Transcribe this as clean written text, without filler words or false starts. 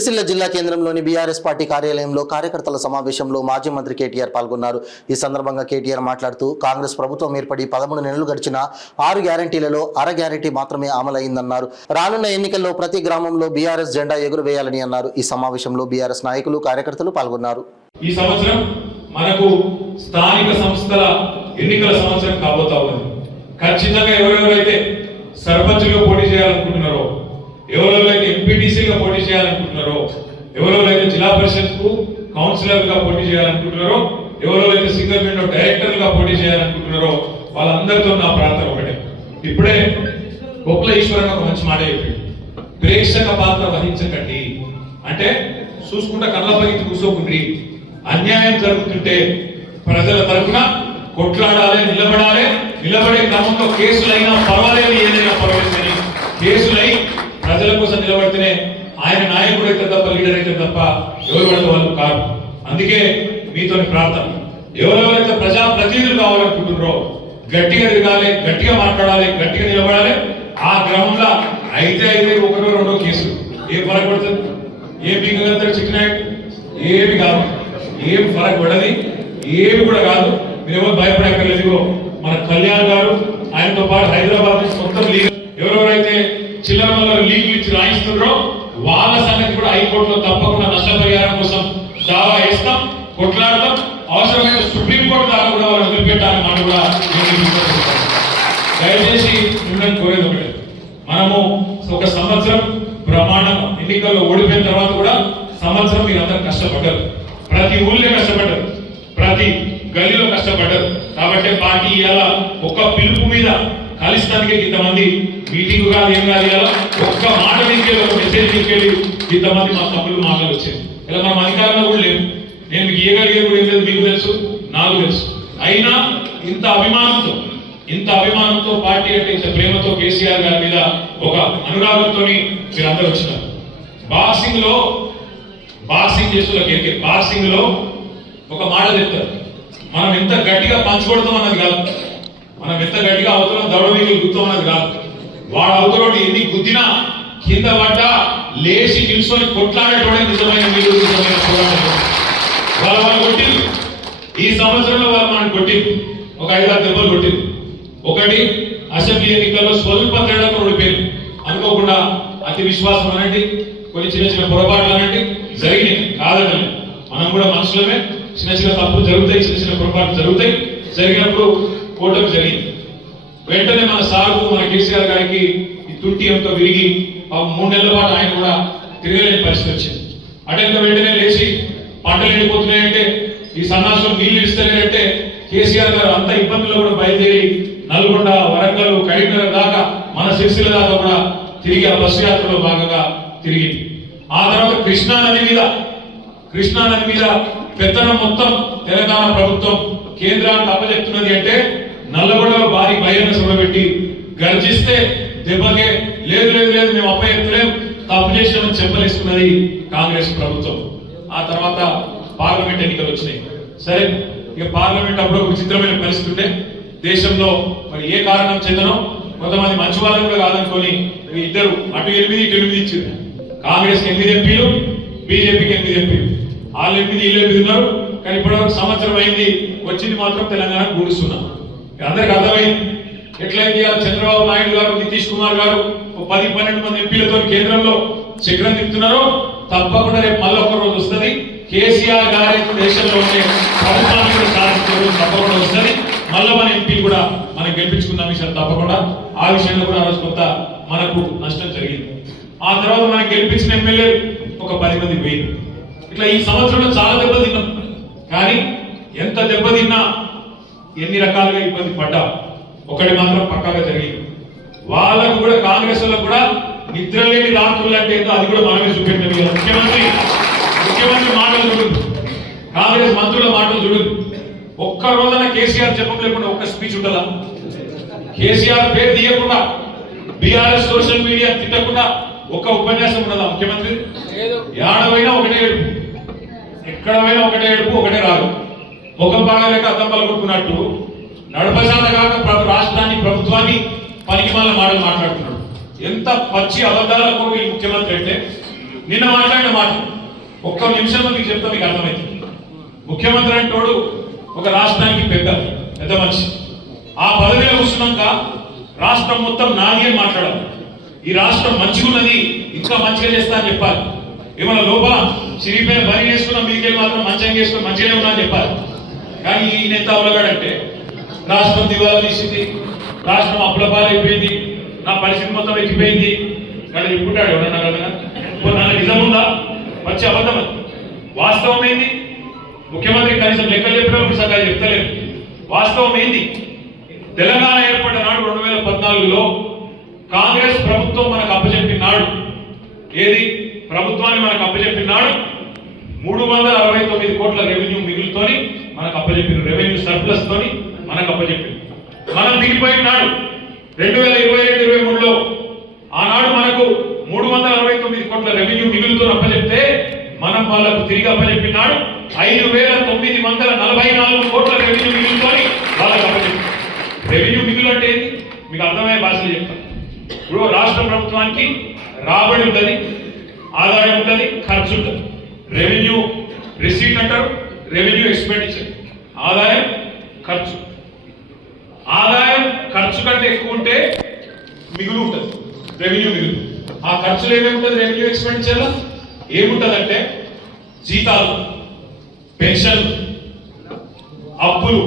సిరిసిల్ల జిల్లా కేంద్రంలోని BRS party కార్యాలయంలో కార్యకర్తల సమావేశంలో మాజీ మంత్రి కేటీఆర్ పాల్గొన్నారు. ఈ సందర్భంగా కేటీఆర్ మాట్లాడుతూ కాంగ్రెస్ ప్రభుత్వం ఏర్పడి 13 నెలలు గడిచిన 6 గ్యారంటీలలో అర గ్యారంటీ మాత్రమే అమలైందన్నారు. రానున్న ఎన్నికల్లో ప్రతి గ్రామంలో బీఆర్ఎస్ జెండా ఎగురవేయాలని అన్నారు. ఈ సమావేశంలో బీఆర్ఎస్ నాయకులు కార్యకర్తలు పాల్గొన్నారు. ఈ సంవత్సరం మనకు స్థానిక సంస్థల ఎన్నికల సంవత్సరం కాబోతా ఉన్నది. ఖచ్చితంగా ఎవరెవరైతే సర్పంచ్గా పోటీ చేయాలనుకుంటున్నారో, ఎవరెవరైతే ఎంపీటీసీగా పోటీ చేయాలనుకుంటున్నారో, ఎవరెవరైతే జిల్లా పరిషత్ కు కౌన్సిలర్గా పోటీ చేయాలనుకుంటున్నారో, ఎవరెవరైతే సింగిల్ విండో డైరెక్టర్గా పోటీ చేయాలనుకుంటున్నారో వాళ్ళందరితో నా ప్రార్థన ఒకటే. ఇప్పుడే గొప్పల ఈశ్వరన్ ఒక మంచి మాట చెప్పి, ప్రేక్షక పాత్ర వహించకండి అంటే చూసుకుంటా కళ్ళపై కూర్చోకుండ్రి. అన్యాయం జరుగుతుంటే ప్రజల తరఫున కొట్లాడాలి, నిలబడే క్రమంలో కేసులైనా పర్వాలేదు, ఏదైనా పర్వాలేదని కేసులై ప్రజల కోసం నిలబడితేనే ఆయన నాయకుడు అయితే తప్ప, లీడర్ అయితే తప్ప ఎవరు పడితే వాళ్ళు కాదు. అందుకే మీతో ప్రార్థన, ఎవరెవరైతే ప్రజా ప్రతినిధులు కావాలనుకుంటున్నారో గట్టిగా తిరగాలి, గట్టిగా మాట్లాడాలి, గట్టిగా నిలబడాలి. ఆ క్రమంలో అయితే 1-2 కేసులు ఏం ఫరక్ పడుతుంది? ఏం పీకగలుగుతారు చిక్కినాయుడు? ఏమి కాదు, ఏం ఫరక్ పడది, ఏమి కూడా కాదు. మీరు ఎవరు భయపడక్కర్లేదు. మన కళ్యాణ్ గారు, ఆయనతో పాటు హైదరాబాద్ మొత్తం లీగల్ ఎవరెవరైతే చిల్లర వల్ల లీగులు ఇచ్చి రాయిస్తున్నారో వాళ్ళ సంగతి కూడా హైకోర్టులో తప్పకుండా నష్టపరిహారం కోసం దావా వేస్తాం, కొట్లాడతాం. అవసరమైన సుప్రీంకోర్టు దాకా కూడా వాళ్ళు వదిలిపెట్టాలని మాట కూడా దయచేసి మిమ్మల్ని కోరేది ఒకటే, మనము ఒక సంవత్సరం ప్రమాణం ఎన్నికల్లో ఓడిపోయిన తర్వాత కూడా సంవత్సరం మీరు అందరూ కష్టపడ్డారు, ప్రతి ఊళ్ళో కష్టపడ్డారు, ప్రతి గల్లీలో కష్టపడ్డారు. కాబట్టి పార్టీ ఇవాళ ఒక పిలుపు మీద కలిస్తానికి ఇంతమంది మీటింగ్ కాదు, ఏం కాదు, ఇలా ఒక్క మాట తీసుకెళ్ళి, ఒక మెసేజ్ తీసుకెళ్ళి ఇంతమంది మా తమ్ముళ్ళు మాటలు వచ్చాయి. ఇలా మనం అధికారంలో కూడా లేవు. నేను మీకు ఏగలిగే కూడా ఏం లేదు, మీకు తెలుసు, నాకు తెలుసు. అయినా ఇంత అభిమానంతో పార్టీ అంటే ఇంత ప్రేమతో కేసీఆర్ గారి మీద ఒక అనురాగంతో మీరందరూ వచ్చినారు. బాక్సింగ్ చేస్తున్న బాక్సింగ్ లో ఒక మాట చెప్తారు, మనం ఎంత గట్టిగా పంచుకొడతాం అన్నది కాదు, మనం ఎంత గట్టిగా అవతలం దౌడవీకులు గుర్తాం అన్నది కాదు. వాడు అవతలోడు ఎన్ని గుద్దినా కింద పడ్డా లేచి నిల్చొని కొట్లాడేటోడే నిజమైన మీరు, నిజమైన పోరాటం. వాళ్ళు కొట్టింది ఈ సంవత్సరంలో, వాళ్ళు మనం కొట్టింది ఒక 5-6 దెబ్బలు కొట్టింది. ఒకటి అసెంబ్లీ ఎన్నికల్లో స్వల్ప తేడాతో ఓడిపోయింది. అనుకోకుండా అతి విశ్వాసం అనండి, కొన్ని చిన్న పొరపాట్లు అనండి జరిగినాయి, కాదండి. మనం కూడా మనుషులమే, చిన్న తప్పులు జరుగుతాయి, చిన్న పొరపాట్లు జరుగుతాయి. జరిగినప్పుడు ఓటమి జరిగింది. వెంటనే మన సాగు, మన కేసీఆర్ గారికి ఈ తుంటి అంతా విరిగి 3 నెలల పాటు ఆయన కూడా తిరగలేని పరిస్థితి వచ్చింది. అటెంత వెంటనే లేచి పంటలు ఎండిపోతున్నాయంటే, ఈ సన్నాసులు నీళ్లు ఇస్తలేదంటే కేసీఆర్ గారు అంత ఇబ్బందుల్లో కూడా బయలుదేరి నల్గొండ, వరంగల్, కరీంనగర్ దాకా, మన సిరిసిల్ల దాకా కూడా తిరిగి ఆ బస్సు యాత్రలో భాగంగా తిరిగింది. ఆ తర్వాత కృష్ణా నది మీద పెత్తనం మొత్తం తెలంగాణ ప్రభుత్వం కేంద్రానికి అప్పచెప్తున్నది అంటే నల్లగొండలో భారీ బహిరంగ సభ పెట్టి గర్జిస్తే దెబ్బకే లేదు మేము అప్పచెప్తలేం, తప్పు చేసినామని చెప్పలేసుకున్నది కాంగ్రెస్ ప్రభుత్వం. ఆ తర్వాత పార్లమెంట్ ఎన్నికలు వచ్చినాయి. సరే, ఇక పార్లమెంట్ అప్పుడు ఒక విచిత్రమైన పరిస్థితి ఉంటే, దేశంలో మరి ఏ కారణం చెందనో కొంతమంది మంచి వాళ్ళని కూడా కాదనుకొని ఇద్దరు అటు 8 ఇటు 8 ఇచ్చారు. కాంగ్రెస్ 8 ఎంపీలు, బీజేపీకి 8 ఎంపీలు. వాళ్ళు 8 వీళ్ళు 8 ఉన్నారు. కానీ ఇప్పటివరకు సంవత్సరం అయింది, వచ్చింది మాత్రం తెలంగాణ గూడుస్తున్నాం. అందరికి అర్థమైంది ఎట్లయింది. చంద్రబాబు నాయుడు గారు, నితీష్ కుమార్ గారు 10-12 మంది ఎంపీలతో కేంద్రంలో చక్రం తిప్పుతున్నారో తప్పకుండా రేపు మళ్ళీ ఒక రోజు వస్తుంది. కేసీఆర్ గారి దేశంలో ఉండే ప్రభుత్వాన్ని కూడా సాధించే రోజు తప్పకుండా వస్తుంది. మళ్ళీ మన ఎంపీలు కూడా మనం గెలిపించుకున్న విషయం తప్పకుండా. ఆ విషయంలో కూడా ఆ రోజు కొంత మనకు నష్టం జరిగింది. ఆ తర్వాత మనం గెలిపించిన ఎమ్మెల్యేలు ఒక 10 మంది పోయింది. ఇట్లా ఈ సంవత్సరంలో చాలా దెబ్బతిన్నాం. కానీ ఎంత దెబ్బతిన్నా, ఎన్ని రకాలుగా ఇబ్బంది పడ్డా, ఒకటి మాత్రం పక్కాగా జరిగింది. వాళ్ళకు కూడా, కాంగ్రెస్ వాళ్ళకు కూడా నిద్ర లేని రాత్రులు అంటే ఏంటో అది కూడా మనమే చూపెట్టినవి. ముఖ్యమంత్రి మాటలు చూడదు, కాంగ్రెస్ మంత్రుల మాటలు చూడదు. ఒక్క రోజున కేసీఆర్ చెప్పం లేకుండా ఒక్క స్పీచ్ ఉంటుందా? కేసీఆర్ పేరు తీయకుండా, బీఆర్ఎస్ సోషల్ మీడియా తిట్టకుండా ఒక్క ఉపన్యాసం ఉండదా ముఖ్యమంత్రి? ఏడవైనా ఒకటే ఏడుపు, ఎక్కడ పోయినా ఒకటే ఏడుపు, ఒకటే రాదు. ముఖం బాగాలేక అద్దం పలుకున్నట్టు నడపశాత కాక రాష్ట్రాన్ని, ప్రభుత్వాన్ని పనికి మాల మాటలు మాట్లాడుతున్నాడు. ఎంత పచ్చి అబద్ధాలకు ఈ ముఖ్యమంత్రి అంటే నిన్న మాట్లాడిన మాట ఒక్క నిమిషంలో మీకు చెప్తా, మీకు అర్థమవుతుంది. ముఖ్యమంత్రి అంటోడు ఒక రాష్ట్రానికి పెద్ద మనిషి. ఆ పదవిలో కూర్చున్నాక రాష్ట్రం మొత్తం నాది అని మాట్లాడాలి. ఈ రాష్ట్రం మంచిగున్నది, ఇంకా మంచిగా చేస్తా అని చెప్పాలి. ఏమన్నా లోపల చిరిగిపోయిన బలి వేసుకున్న మీకే మాత్రం మంచిగా చేసుకుని మంచిగానే ఉన్నా అని చెప్పాలి. కానీ ఈయన ఎంత అవలగాడంటే రాష్ట్రం దివాలా తీసింది, రాష్ట్రం అప్పులపాలైపోయింది, నా పరిస్థితి మొత్తం ఎక్కిపోయింది కానీ చెప్పుకుంటాడు ఎవరన్నా కదా. నన్ను నిజం ఉందా? వచ్చే అబద్ధం. వాస్తవం ఏంది? ముఖ్యమంత్రి కనీసం లెక్కలు చెప్పినప్పుడు సరిగ్గా చెప్తలేదు. వాస్తవం ఏంది? తెలంగాణ ఏర్పడిన నాడు 2014లో కాంగ్రెస్ ప్రభుత్వం మనకు అప్పచెప్పినాడు. ఏది ప్రభుత్వాన్ని మనకు అప్పచెప్పినాడు? 369 కోట్ల రెవెన్యూ మిగులుతోని మనకు అప్పచెప్పిన, రెవెన్యూ సర్ప్లస్ తోని మనకు అప్పచెప్పింది. మనం దిగిపోయినాడు 2022-23లో. ఆనాడు మనకు 369 కోట్ల రెవెన్యూ మిగులుతో అప్పచెప్తే మనం వాళ్ళకు తిరిగి అప్పచెప్పినాడు 5,944 కోట్ల రెవెన్యూ మిగులుతోని వాళ్ళకు అప్పచెప్పింది. రెవెన్యూ మిగులు అంటే ఏంటి మీకు అర్థమయ్యే భాషలో చెప్తాను. ఇప్పుడు రాష్ట్ర ప్రభుత్వానికి రాబడి ఉంటుంది, ఆదాయం ఉంటుంది, ఖర్చు ఉంటుంది. రెవెన్యూ రిసీట్ అంటారు, రెవెన్యూ ఎక్స్పెండిచర్. ఆదాయం ఖర్చు. ఆదాయం ఖర్చు కంటే ఎక్కువ ఉంటే మిగులు ఉంటుంది, రెవెన్యూ మిగులు. ఆ ఖర్చులు ఏమేమి ఉంటుంది రెవెన్యూ ఎక్స్పెండిచర్లో? ఏముంటుందంటే జీతాలు, పెన్షన్, అప్పులు,